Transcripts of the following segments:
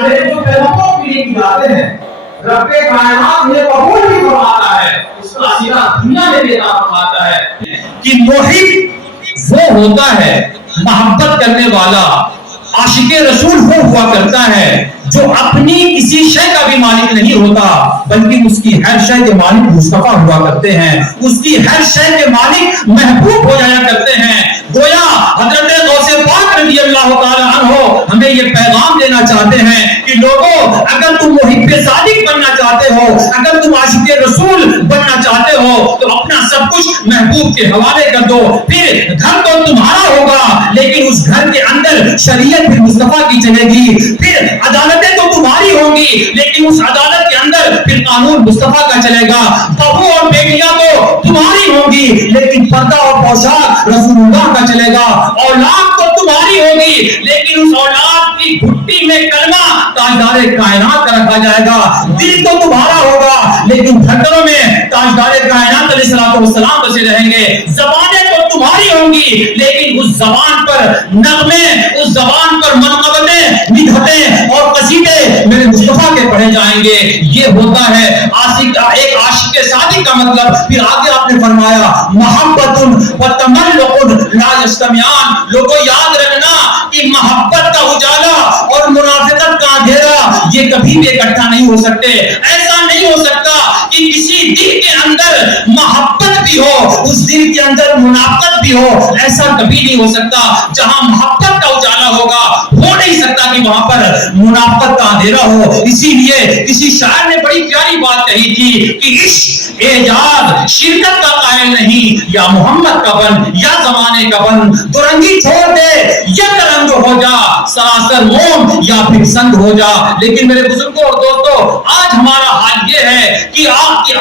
چاہے جو پیغمبروں کے لیے کھلاتے ہیں رب کائنات نے قبول بھی فرماتا ہے، اس کا سلا دنیا میں بھی عطا فرماتا ہے کہ محب وہ ہوتا ہے محبت کرنے والا، عاشق رسول وہ ہوا کرتا ہے جو اپنی کسی شے کا بھی مالک نہیں ہوتا بلکہ اس کی ہر شے کے مالک مصطفیٰ ہوا کرتے ہیں، اس کی ہر شے کے مالک محبوب ہو جایا کرتے ہیں۔ گویا حضرت غوث پاک رضی اللہ تعالی عنہ ہمیں یہ پیغام دینا چاہتے ہیں کہ لوگوں، اگر تم محب صادق بننا چاہتے ہو، اگر تم عاشق رسول بننا چاہتے ہو تو اپنا سب کچھ محبوب کے حوالے کر دو، پھر گھر تو تمہارا ہوگا لیکن اس گھر کے اندر شریعت بھی مصطفیٰ کی چلے گی، پھر عدالتیں تو تمہاری ہوں گی لیکن اس عدالت کے اندر پھر قانون مصطفیٰ کا چلے گا، بہو اور بیٹیاں تو تمہاری ہوں گی لیکن پردہ اور پوشاک رسول اللہ کا چلے گا، اولاد تو تمہاری ہوگی لیکن اس اولاد کی گھٹی میں کلمہ تاجدار کائنات کا رکھا جائے گا، دل تو تمہارا ہوگا لیکن دھڑکنوں میں تاجدار کائنات علیہ السلام بسے رہیں گے، زبانیں تو تمہاری ہوں گی لیکن اس زبان پر نغمے، اس زبان پر منقبتیں، مدحتیں اور قصیدے میرے مصطفیٰ کے پڑھے جائیں گے۔ یہ ہوتا ہے ایک عاشق صادق کا مطلب۔ پھر آگے آپ نے فرمایا محبت و تملق لا یجتمعان، لوگوں یاد رکھنا کہ محبت کا اجالا اور منافقت کا اندھیرا یہ کبھی بھی اکٹھا نہیں ہو سکتے۔ ایسا نہیں ہو سکتا کہ کسی دل کے اندر محبت بھی ہو، اس دل کے اندر منافقت بھی ہو، ایسا کبھی نہیں ہو سکتا۔ جہاں محبت کا اجالا ہوگا ہو نہیں سکتا کہ وہاں پر منافقت کا اندھیرا ہو۔ اسی لیے کسی شاعر نے بڑی پیاری بات کہی تھی کہ عشق اعجاز شرکت کا قائل نہیں، یا محمد کا بن یا زمانے کا بن، دو رنگی چھوڑ دے یک رنگ ہو جا، سراسر موم یا پھر سنگ ہو جا۔ لیکن میرے بزرگوں اور دوستوں، آج ہمارا حال یہ ہے کہ آج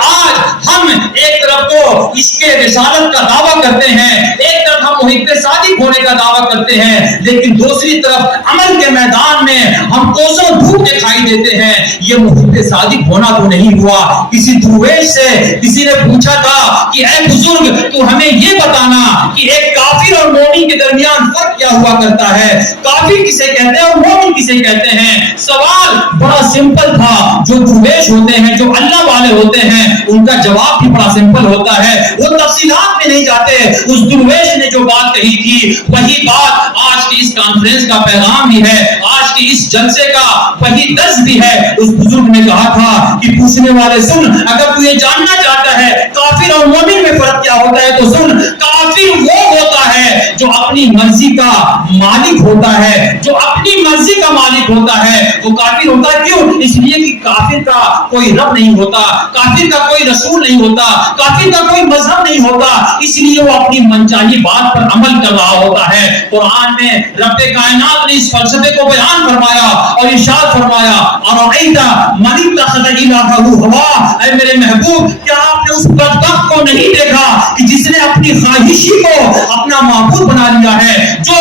ہم ایک طرف تو عشق رسالت کا دعویٰ کرتے ہیں، ایک طرف ہم محب صادق ہونے کا دعویٰ کرتے ہیں، لیکن دوسری طرف عمل کے میدان میں ہم کوسوں دھوپ دکھائی دیتے ہیں۔ یہ محب صادق ہونا تو نہیں ہوا۔ کسی درویش سے کسی نے پوچھا تھا کہ اے بزرگ تو ہمیں یہ بتانا کہ ایک کافر اور مومن کے درمیان فرق کیا ہوا کرتا ہے، کافر کسے کہتے ہیں اور مومن کسے کہتے ہیں؟ سوال بڑا سمپل تھا۔ جو درویش ہوتے ہیں، جو اللہ والے ہوتے ہیں، ان کا جواب بھی بڑا سمپل ہوتا ہے، وہ تفصیلات میں نہیں جاتے۔ اس درویش نے جو بات کہی تھی وہی بات آج کی اس کانفرنس کا پیغام بھی ہے، آج کی اس جلسے کا وہی درس بھی ہے۔ اس بزرگ نے کہا تھا کہ پوچھنے والے سن، اگر تو یہ جاننا چاہتا ہے کافر اور مومن میں فرق کیا ہوتا ہے تو سن، کافر وہ ہوتا ہے جو اپنی مرضی کا مالک ہوتا ہے، جو اپنی مرضی کا مالک ہوتا ہے وہ کافر ہوتا ہے۔ کیوں؟ اس لیے کہ کافر کا کوئی رب نہیں ہوتا، کافر کا کوئی رسول نہیں ہوتا، کافر کا کوئی مذہب نہیں ہوتا، اس لیے وہ اپنی منچانی بات پر عمل کر رہا ہوتا ہے۔ قرآن میں رب کائنات نے اس فلسفے کو بیان فرمایا اور ارشاد فرمایا ارأیت من اتخذ الہہ ہوا، اے میرے محبوب کیا آپ نے اس بدبخت کو نہیں دیکھا کہ جس نے اپنی خواہشی کو اپنا معبود بنا لیا ہے، جو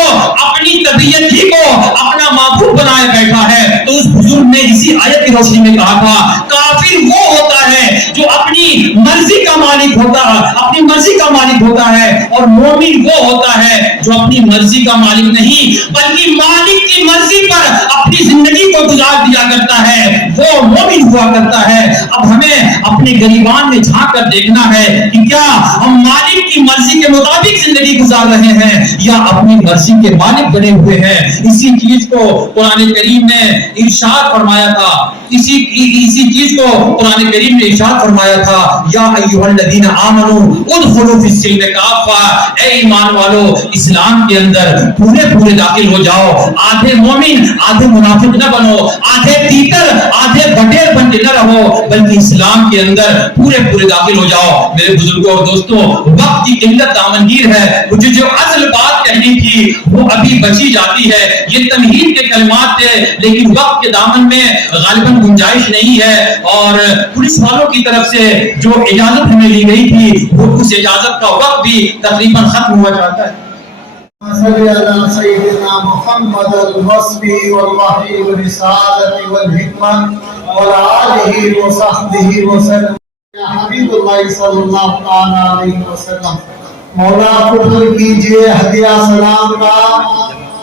اپنی طبیعت ہی کو اپنا معبود بنائے بیٹھا ہے؟ تو اس بزرگ نے اسی آیت کی روشنی میں کہا تھا کافر وہ ہوتا ہے جو اپنی مرضی کا مالک ہوتا ہے، اپنی مرضی کا مالک ہوتا ہے، اور مومن وہ ہوتا ہے جو اپنی مرضی کا مالک نہیں بلکہ مالک کی مرضی پر اپنی زندگی کو گزار دیا کرتا ہے، وہ مومن ہوا کرتا ہے۔ اب ہمیں اپنے گریبان میں جھانک کر دیکھنا ہے کہ کیا ہم مالک کی مرضی کے مطابق زندگی گزار رہے ہیں یا اپنی مرضی کے مالک بنے ہوئے ہیں۔ اسی چیز کو قرآن کریم نے ارشاد فرمایا تھا، اسی چیز کو قرآن کریم نے ارشاد فرمایا تھا یا ایھا الذین آمنوا ادخلوا فی السلم کافہ، اے ایمان والو اسلام کے اندر پورے داخل ہو جاؤ، آدھے مومن آدھے منافق نہ بنو، آدھے تیتر آدھے بٹیر بن کے نہ رہو، بلکہ اسلام کے اندر پورے داخل ہو جاؤ۔ میرے بزرگوں اور دوستوں، وقت کی قلت دامنگیر ہے، مجھے جو اصل بات کہنی تھی وہ ابھی بچی جاتی ہے۔ یہ تمہید کے کلمات تھے لیکن وقت کے دامن میں غالباً گنجائش نہیں ہے، اور پولیس والوں کی طرف سے جو اجازت ہمیں لی گئی تھی وہ اس اجازت کا وقت بھی تقریباً ختم ہوا جاتا ہے۔ صلی اللہ سیدنا محمد الوصفی والوحی والرسالت والحکمت وآلہ وصحبہ وسلم حبیب اللہ صلی اللہ علیہ وسلم۔ مولا قبول کیجئے ہدیہ سلام کا،